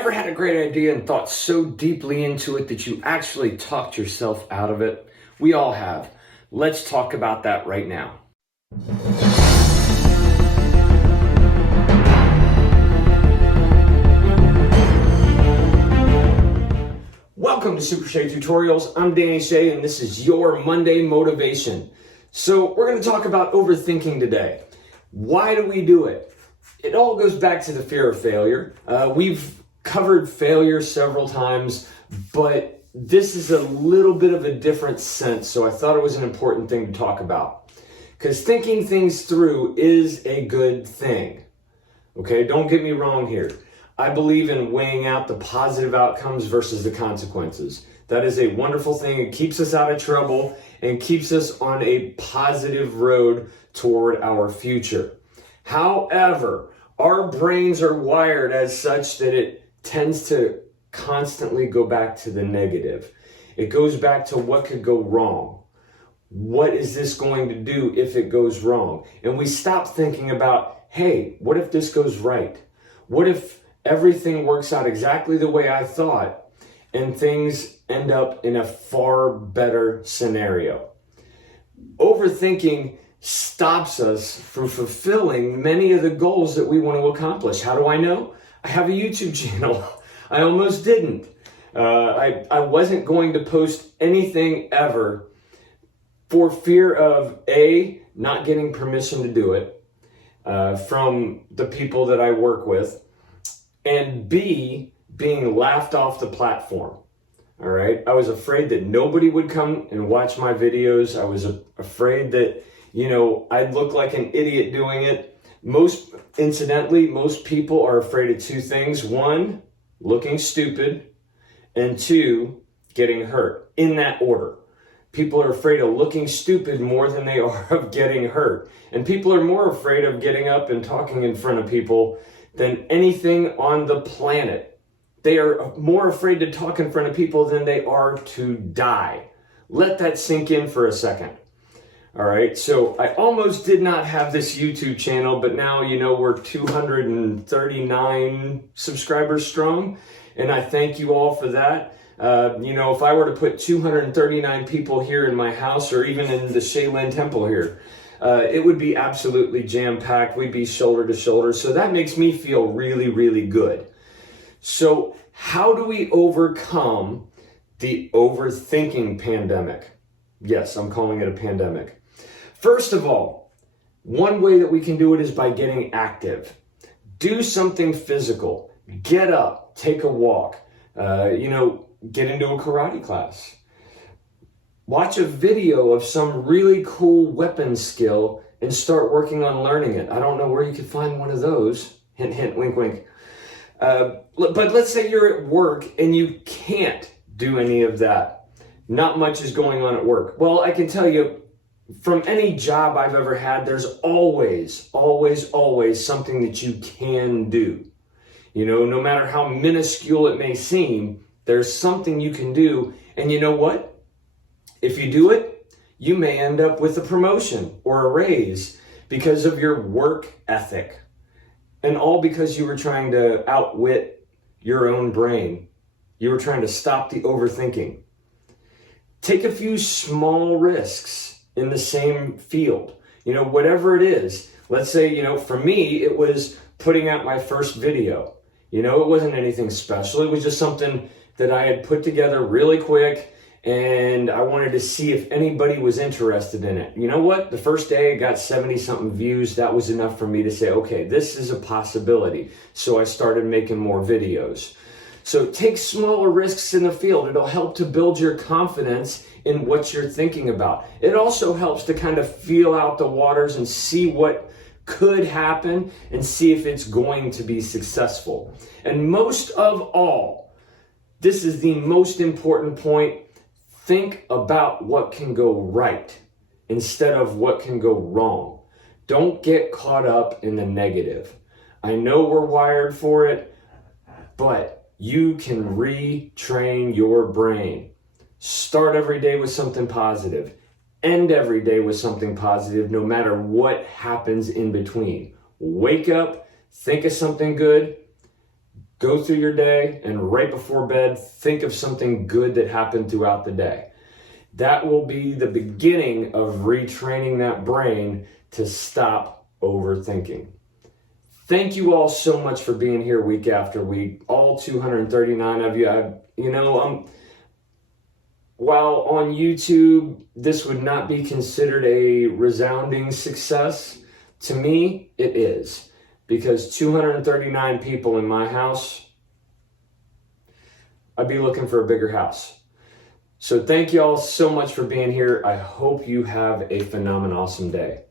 Ever had a great idea and thought so deeply into it that you actually talked yourself out of it? We all have. Let's talk about that right now. Welcome to Super Shea Tutorials. I'm Danny Shea and this is your Monday motivation. So we're going to talk about overthinking today. Why do we do it? It all goes back to the fear of failure. We've covered failure several times, but this is a little bit of a different sense, so I thought it was an important thing to talk about. Because thinking things through is a good thing. Okay, don't get me wrong here. I believe in weighing out the positive outcomes versus the consequences. That is a wonderful thing. It keeps us out of trouble and keeps us on a positive road toward our future. However, our brains are wired as such that it tends to constantly go back to the negative. It goes back to what could go wrong. What is this going to do if it goes wrong? And we stop thinking about, hey, what if this goes right? What if everything works out exactly the way I thought and things end up in a far better scenario? Overthinking stops us from fulfilling many of the goals that we want to accomplish. How do I know? I have a YouTube channel. I almost didn't. I wasn't going to post anything ever for fear of A, not getting permission to do it from the people that I work with, and B, being laughed off the platform. All right. I was afraid that nobody would come and watch my videos. I was afraid that, I'd look like an idiot doing it. Most people are afraid of two things. One, looking stupid, and two, getting hurt. In that order. People are afraid of looking stupid more than they are of getting hurt. And people are more afraid of getting up and talking in front of people than anything on the planet. They are more afraid to talk in front of people than they are to die. Let that sink in for a second. All right, so I almost did not have this YouTube channel, but now, we're 239 subscribers strong, and I thank you all for that. If I were to put 239 people here in my house or even in the Shaolin Temple here, it would be absolutely jam-packed. We'd be shoulder to shoulder, so that makes me feel really, really good. So how do we overcome the overthinking pandemic? Yes, I'm calling it a pandemic. First of all, one way that we can do it is by getting active. Do something physical. Get up, take a walk, get into a karate class. Watch a video of some really cool weapon skill and start working on learning it. I don't know where you could find one of those. Hint, hint, wink, wink. But let's say you're at work and you can't do any of that. Not much is going on at work. Well, I can tell you, from any job I've ever had, there's always something that you can do. No matter how minuscule it may seem, there's something you can do. And you know what? If you do it, you may end up with a promotion or a raise because of your work ethic. And all because you were trying to outwit your own brain. You were trying to stop the overthinking. Take a few small risks in the same field, whatever it is. Let's say, for me, it was putting out my first video. It wasn't anything special. It was just something that I had put together really quick, and I wanted to see if anybody was interested in it. You know what? The first day I got 70-something views. That was enough for me to say, okay, this is a possibility. So I started making more videos. So take smaller risks in the field. It'll help to build your confidence in what you're thinking about. It also helps to kind of feel out the waters and see what could happen and see if it's going to be successful. And most of all, this is the most important point, think about what can go right instead of what can go wrong. Don't get caught up in the negative. I know we're wired for it, but you can retrain your brain. Start every day with something positive. End every day with something positive, no matter what happens in between. Wake up, think of something good, Go through your day, and right before bed, think of something good that happened throughout the day. That will be the beginning of retraining that brain to stop overthinking. Thank you all so much for being here week after week, all 239 of you. While on YouTube, this would not be considered a resounding success, to me, it is. Because 239 people in my house, I'd be looking for a bigger house. So thank you all so much for being here. I hope you have a phenomenal, awesome day.